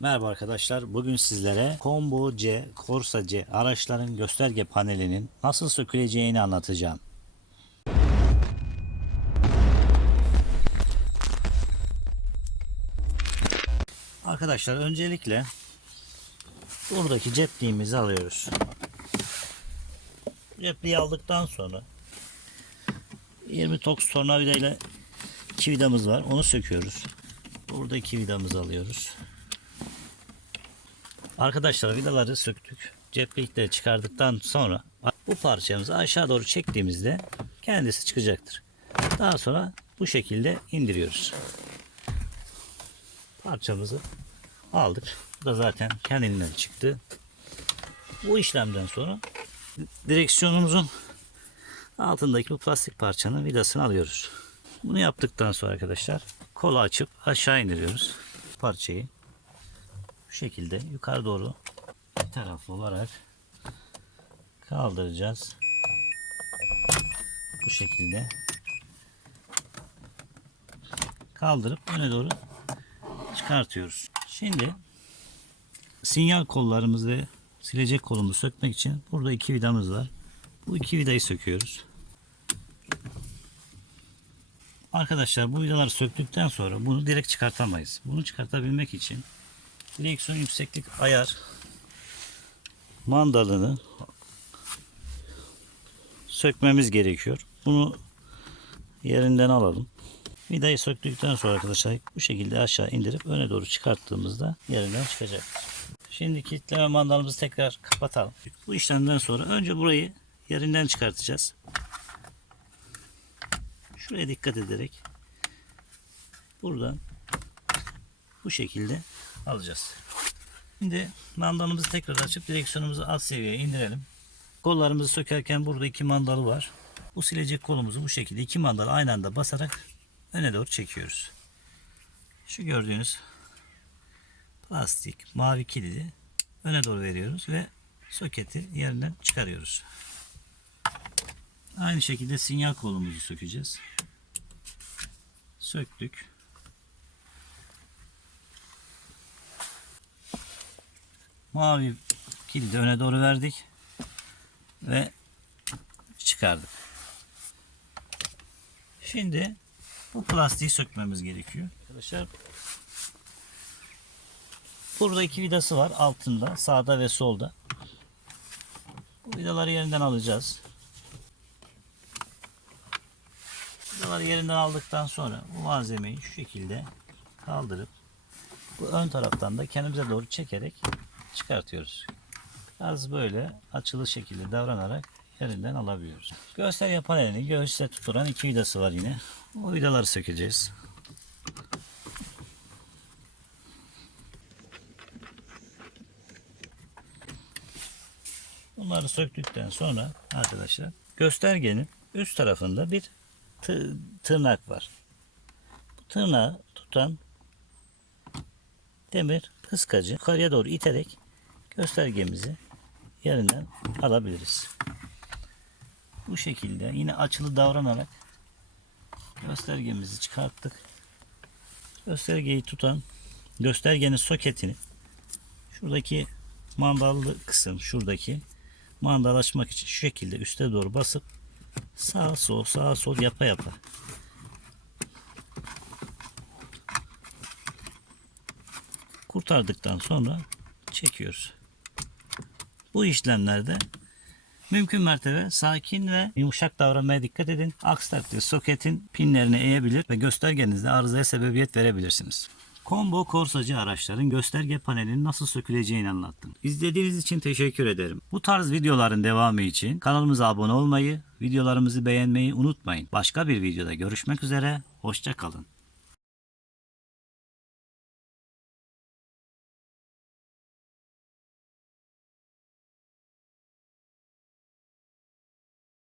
Merhaba arkadaşlar. Bugün sizlere Combo C, Corsa C araçların gösterge panelinin nasıl söküleceğini anlatacağım. Arkadaşlar öncelikle buradaki cepliğimizi alıyoruz. Cepliği aldıktan sonra 20 toks tornavida ile iki var. Onu söküyoruz. Burada iki vidamızı alıyoruz. Arkadaşlar vidaları söktük. Ceplikleri çıkardıktan sonra bu parçamızı aşağı doğru çektiğimizde kendisi çıkacaktır. Daha sonra bu şekilde indiriyoruz. Parçamızı aldık. Bu da zaten kendinden çıktı. Bu işlemden sonra direksiyonumuzun altındaki bu plastik parçanın vidasını alıyoruz. Bunu yaptıktan sonra arkadaşlar kolu açıp aşağı indiriyoruz. Parçayı şekilde yukarı doğru bir taraflı olarak kaldıracağız. Bu şekilde kaldırıp öne doğru çıkartıyoruz. Şimdi sinyal kollarımızı ve silecek kolumuzu sökmek için burada iki vidamız var. Bu iki vidayı söküyoruz. Arkadaşlar bu vidaları söktükten sonra bunu direkt çıkartamayız. Bunu çıkartabilmek için direksiyon yükseklik ayar mandalını sökmemiz gerekiyor. Bunu yerinden alalım. Vidayı söktükten sonra arkadaşlar bu şekilde aşağı indirip öne doğru çıkarttığımızda yerinden çıkacaktır. Şimdi kilitleme mandalımızı tekrar kapatalım. Bu işlemden sonra önce burayı yerinden çıkartacağız. Şuraya dikkat ederek buradan bu şekilde alacağız. Şimdi mandalımızı tekrar açıp direksiyonumuzu alt seviyeye indirelim. Kollarımızı sökerken burada iki mandalı var. Bu silecek kolumuzu bu şekilde iki mandalı aynı anda basarak öne doğru çekiyoruz. Şu gördüğünüz plastik mavi kilidi öne doğru veriyoruz ve soketi yerinden çıkarıyoruz. Aynı şekilde sinyal kolumuzu sökeceğiz. Söktük. Mavi kilidi öne doğru verdik ve çıkardık. Şimdi bu plastiği sökmemiz gerekiyor. Arkadaşlar burada iki vidası var altında sağda ve solda. Bu vidaları yerinden alacağız. Vidaları yerinden aldıktan sonra bu malzemeyi şu şekilde kaldırıp bu ön taraftan da kendimize doğru çekerek çıkartıyoruz. Az böyle açılı şekilde davranarak yerinden alabiliyoruz. Gösterge panelini göğüste tutulan iki vidası var yine. O vidaları sökeceğiz. Bunları söktükten sonra arkadaşlar göstergenin üst tarafında bir tı- tırnak var. Bu tırnağı tutan demir kıskacı yukarıya doğru iterek göstergemizi yerinden alabiliriz. Bu şekilde yine açılı davranarak göstergemizi çıkarttık. Göstergeyi tutan göstergenin soketini şuradaki mandallı kısım şuradaki mandal açmak için şu şekilde üste doğru basıp sağ sol sağ sol yapa yapa kurtardıktan sonra çekiyoruz. Bu işlemlerde mümkün mertebe sakin ve yumuşak davranmaya dikkat edin. Aksi takdirde soketin pinlerini eğebilir ve göstergenizde arızaya sebebiyet verebilirsiniz. Combo korsacı araçların gösterge panelinin nasıl söküleceğini anlattım. İzlediğiniz için teşekkür ederim. Bu tarz videoların devamı için kanalımıza abone olmayı, videolarımızı beğenmeyi unutmayın. Başka bir videoda görüşmek üzere, hoşçakalın.